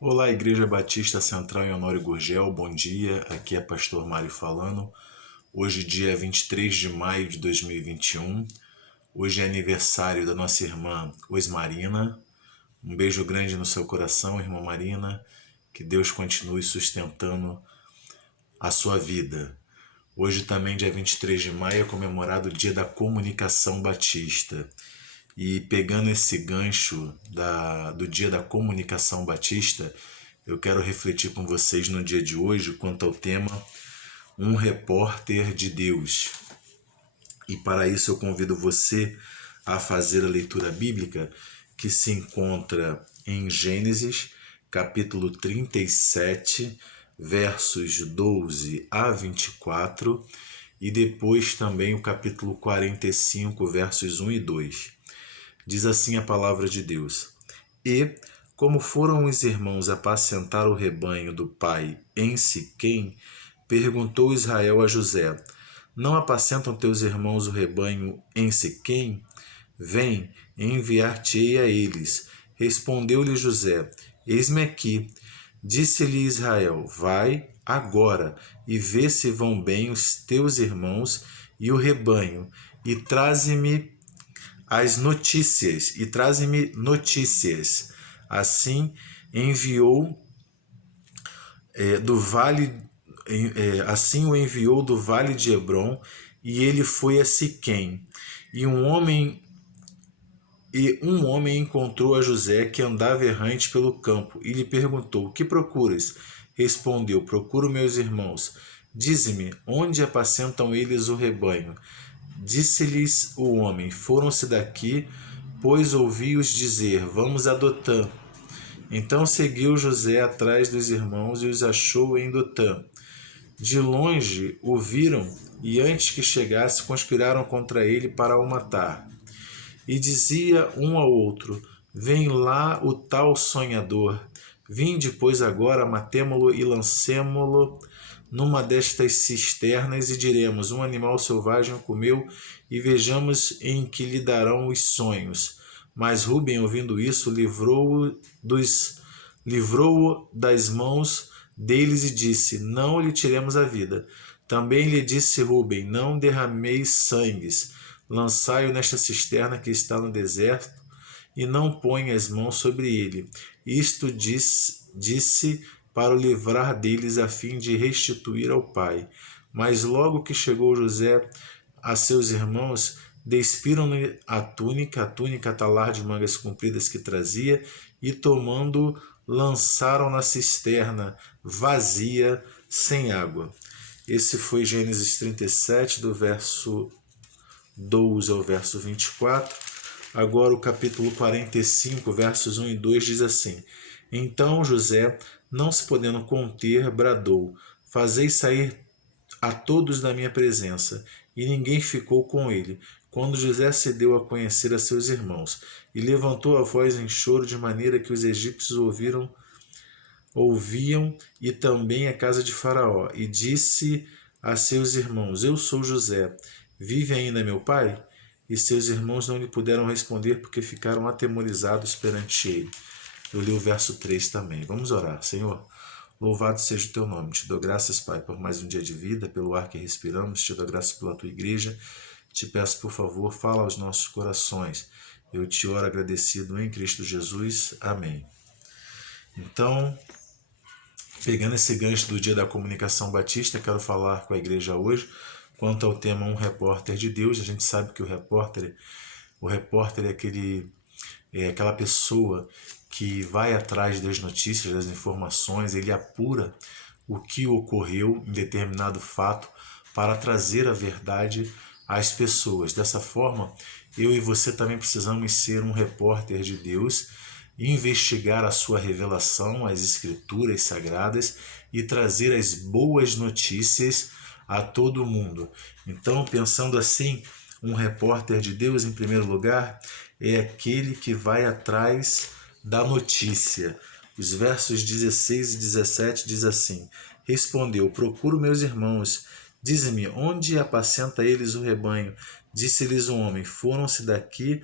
Olá, Igreja Batista Central em Honório Gurgel, bom dia. Aqui é Pastor Mário falando. Hoje, dia 23 de maio de 2021. Hoje é aniversário da nossa irmã Osmarina. Um beijo grande no seu coração, irmã Marina. Que Deus continue sustentando a sua vida. Hoje também, dia 23 de maio, é comemorado o Dia da Comunicação Batista. E pegando esse gancho do Dia da Comunicação Batista, eu quero refletir com vocês no dia de hoje quanto ao tema Um Repórter de Deus. E para isso eu convido você a fazer a leitura bíblica que se encontra em Gênesis, capítulo 37, versos 12 a 24, e depois também o capítulo 45, versos 1 e 2. Diz assim a palavra de Deus: E, como foram os irmãos apacentar o rebanho do pai em Siquém, perguntou Israel a José: Não apacentam teus irmãos o rebanho em Siquém? Vem, enviar-te-ei a eles. Respondeu-lhe José: Eis-me aqui. Disse-lhe Israel: Vai agora e vê se vão bem os teus irmãos e o rebanho, e traze-me notícias. Assim enviou do vale assim o enviou do vale de Hebrom, e ele foi a Siquém. E um homem encontrou a José, que andava errante pelo campo, e lhe perguntou: Que procuras? Respondeu: Procuro meus irmãos. Dize-me, onde apacentam eles o rebanho? Disse-lhes o homem: Foram-se daqui, pois ouvi-os dizer: Vamos a Dotã. Então seguiu José atrás dos irmãos e os achou em Dotã. De longe o viram, e antes que chegasse, conspiraram contra ele para o matar. E dizia um ao outro: Vem lá o tal sonhador. Vinde, pois, agora, matemo-lo e lancemo-lo numa destas cisternas, e diremos: Um animal selvagem o comeu, e vejamos em que lhe darão os sonhos. Mas Rúben, ouvindo isso, livrou-o das mãos deles e disse: Não lhe tiremos a vida. Também lhe disse Rúben: Não derrameis sangues. Lançai-o nesta cisterna que está no deserto, e não ponha as mãos sobre ele. Isto disse para o livrar deles, a fim de restituir ao pai. Mas logo que chegou José a seus irmãos, despiram-lhe a túnica talar de mangas compridas que trazia, e tomando, lançaram na cisterna vazia, sem água. Esse foi Gênesis 37, do verso 12 ao verso 24. Agora o capítulo 45, versos 1 e 2 diz assim: Então José, não se podendo conter, bradou: Fazei sair a todos da minha presença. E ninguém ficou com ele, quando José se deu a conhecer a seus irmãos, e levantou a voz em choro, de maneira que os egípcios ouviam, e também a casa de Faraó, e disse a seus irmãos: Eu sou José. Vive ainda meu pai? E seus irmãos não lhe puderam responder, porque ficaram atemorizados perante ele. Eu li o verso 3 também. Vamos orar. Senhor, louvado seja o teu nome. Te dou graças, Pai, por mais um dia de vida, pelo ar que respiramos. Te dou graças pela tua igreja. Te peço, por favor, fala aos nossos corações. Eu te oro agradecido em Cristo Jesus. Amém. Então, pegando esse gancho do Dia da Comunicação Batista, quero falar com a igreja hoje quanto ao tema Um Repórter de Deus. A gente sabe que o repórter é aquela pessoa que vai atrás das notícias, das informações, ele apura o que ocorreu em determinado fato para trazer a verdade às pessoas. Dessa forma, eu e você também precisamos ser um repórter de Deus, investigar a sua revelação, as escrituras sagradas, e trazer as boas notícias a todo mundo. Então, pensando assim, um repórter de Deus, em primeiro lugar, é aquele que vai atrás da notícia. Os versos 16 e 17 diz assim: Respondeu: Procuro meus irmãos. Dize-me, onde apacenta eles o rebanho? Disse-lhes o homem: Foram-se daqui,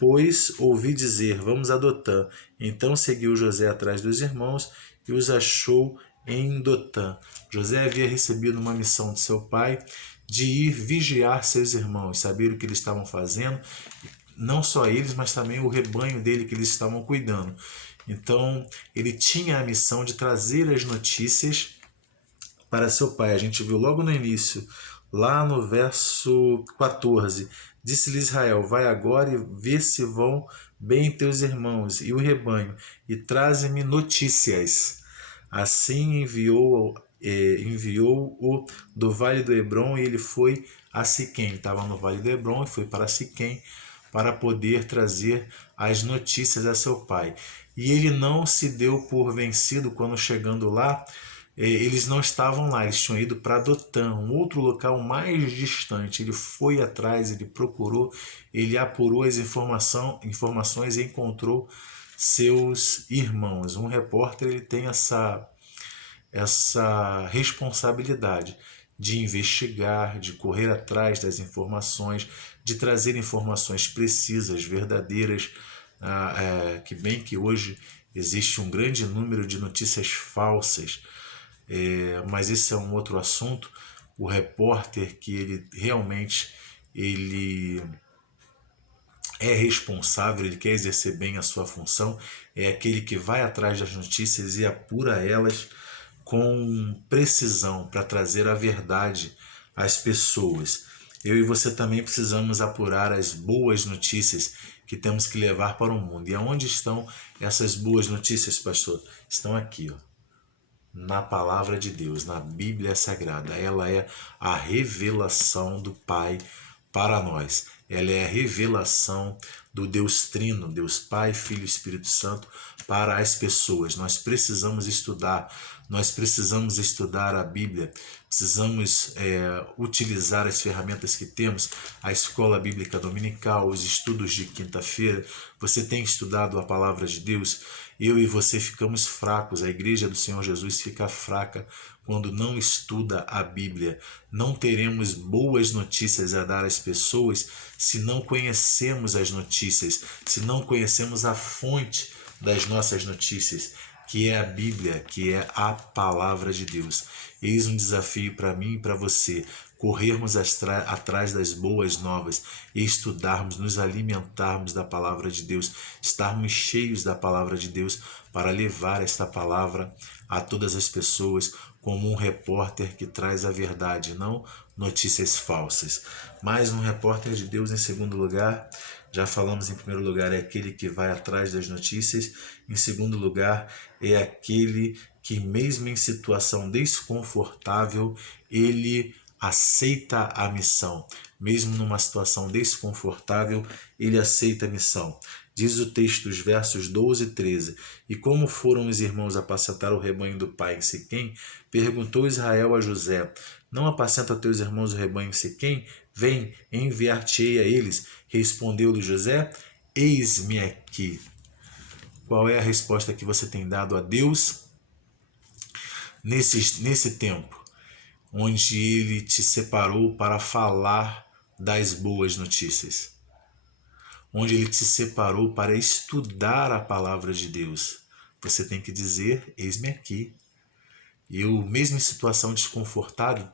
pois ouvi dizer, vamos a Dotã. Então seguiu José atrás dos irmãos e os achou em Dotã. José havia recebido uma missão de seu pai de ir vigiar seus irmãos, saber o que eles estavam fazendo, não só eles, mas também o rebanho dele que eles estavam cuidando. Então, ele tinha a missão de trazer as notícias para seu pai. A gente viu logo no início, lá no verso 14, disse-lhe Israel, vai agora e vê se vão bem teus irmãos e o rebanho, e traze-me notícias. Assim enviou-o do vale do Hebron, e ele foi a Siquém. Estava no vale do Hebron e foi para Siquém para poder trazer as notícias a seu pai. E ele não se deu por vencido quando chegando lá, eles não estavam lá, eles tinham ido para Dotã, um outro local mais distante. Ele foi atrás, ele procurou, ele apurou as informações e encontrou seus irmãos. Um repórter, ele tem essa responsabilidade de investigar, de correr atrás das informações, de trazer informações precisas, verdadeiras, que bem que hoje existe um grande número de notícias falsas, mas esse é um outro assunto. O repórter que ele realmente é responsável, ele quer exercer bem a sua função, é aquele que vai atrás das notícias e apura elas com precisão para trazer a verdade às pessoas. Eu e você também precisamos apurar as boas notícias que temos que levar para o mundo. E aonde estão essas boas notícias, pastor? Estão aqui, ó, na palavra de Deus, na Bíblia Sagrada. Ela é a revelação do Pai para nós. Ela é a revelação do Deus Trino, Deus Pai, Filho e Espírito Santo para as pessoas. Nós precisamos estudar a Bíblia, precisamos utilizar as ferramentas que temos, a escola bíblica dominical, os estudos de quinta-feira. Você tem estudado a palavra de Deus? Eu e você ficamos fracos, a igreja do Senhor Jesus fica fraca quando não estuda a Bíblia. Não teremos boas notícias a dar às pessoas se não conhecemos as notícias, se não conhecemos a fonte das nossas notícias, que é a Bíblia, que é a palavra de Deus. Eis um desafio para mim e para você, corrermos atrás das boas novas e estudarmos, nos alimentarmos da palavra de Deus, estarmos cheios da palavra de Deus para levar esta palavra a todas as pessoas como um repórter que traz a verdade, não notícias falsas. Mais um repórter de Deus em segundo lugar. Já falamos, em primeiro lugar, é aquele que vai atrás das notícias. Em segundo lugar, é aquele que, mesmo em situação desconfortável, ele aceita a missão. Mesmo numa situação desconfortável, ele aceita a missão. Diz o texto, os versos 12 e 13. E como foram os irmãos apacentar o rebanho do pai em Siquém, perguntou Israel a José, não apacenta teus irmãos o rebanho em Siquém? Vem, enviar-te-ei a eles. Respondeu-lhe José, eis-me aqui. Qual é a resposta que você tem dado a Deus nesse tempo, onde Ele te separou para falar das boas notícias? Onde Ele te separou para estudar a palavra de Deus? Você tem que dizer, eis-me aqui. Eu, mesmo em situação desconfortável,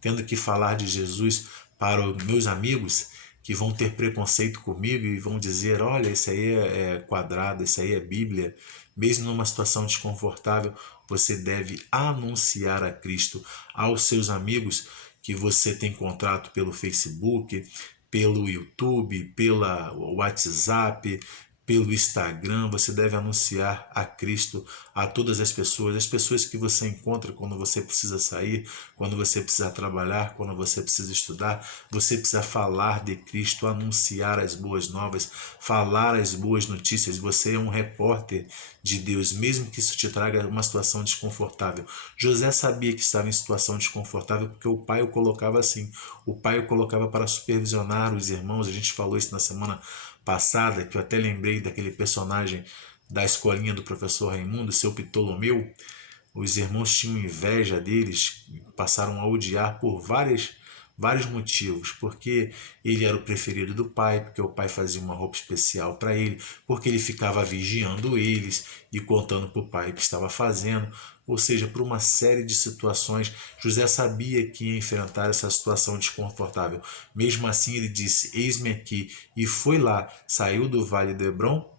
tendo que falar de Jesus para os meus amigos que vão ter preconceito comigo e vão dizer, olha, isso aí é quadrado, isso aí é Bíblia. Mesmo numa situação desconfortável, você deve anunciar a Cristo aos seus amigos que você tem contrato pelo Facebook, pelo YouTube, pela WhatsApp, pelo Instagram. Você deve anunciar a Cristo a todas as pessoas que você encontra quando você precisa sair, quando você precisa trabalhar, quando você precisa estudar. Você precisa falar de Cristo, anunciar as boas novas, falar as boas notícias. Você é um repórter de Deus, mesmo que isso te traga uma situação desconfortável. José sabia que estava em situação desconfortável porque o pai o colocava assim. O pai o colocava para supervisionar os irmãos. A gente falou isso na semana passada, que eu até lembrei daquele personagem da escolinha do professor Raimundo, seu Ptolomeu. Os irmãos tinham inveja deles, passaram a odiar por várias vários motivos, porque ele era o preferido do pai, porque o pai fazia uma roupa especial para ele, porque ele ficava vigiando eles e contando para o pai o que estava fazendo, ou seja, por uma série de situações. José sabia que ia enfrentar essa situação desconfortável. Mesmo assim, ele disse: eis-me aqui, e foi lá, saiu do vale do Hebrom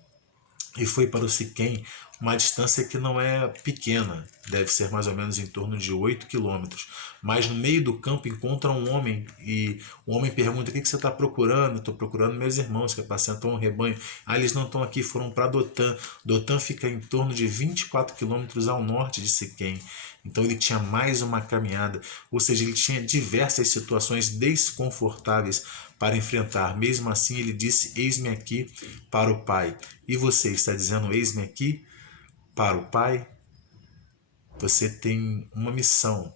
e foi para o Siquém, uma distância que não é pequena, deve ser mais ou menos em torno de 8 quilômetros. Mas no meio do campo encontra um homem e o homem pergunta: o que você está procurando? Estou procurando meus irmãos que apacentam um rebanho. Ah, eles não estão aqui, foram para Dotã. Dotã fica em torno de 24 quilômetros ao norte de Siquém. Então ele tinha mais uma caminhada, ou seja, ele tinha diversas situações desconfortáveis para enfrentar. Mesmo assim, ele disse: eis-me aqui para o Pai. E você está dizendo: eis-me aqui para o Pai? Você tem uma missão.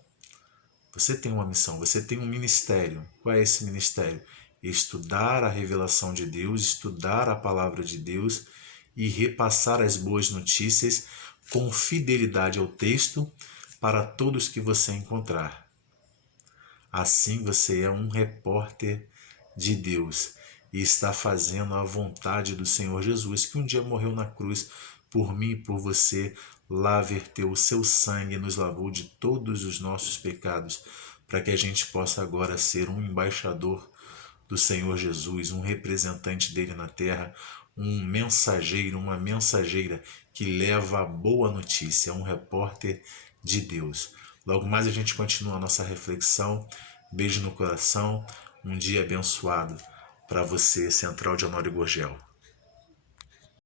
Você tem uma missão, você tem um ministério. Qual é esse ministério? Estudar a revelação de Deus, estudar a palavra de Deus e repassar as boas notícias com fidelidade ao texto para todos que você encontrar. Assim você é um repórter de Deus e está fazendo a vontade do Senhor Jesus, que um dia morreu na cruz por mim e por você. Lá verteu o seu sangue e nos lavou de todos os nossos pecados, para que a gente possa agora ser um embaixador do Senhor Jesus, um representante dele na terra, um mensageiro, uma mensageira que leva a boa notícia, um repórter de Deus. Logo mais a gente continua a nossa reflexão. Beijo no coração, um dia abençoado para você, Central de Honório Gurgel.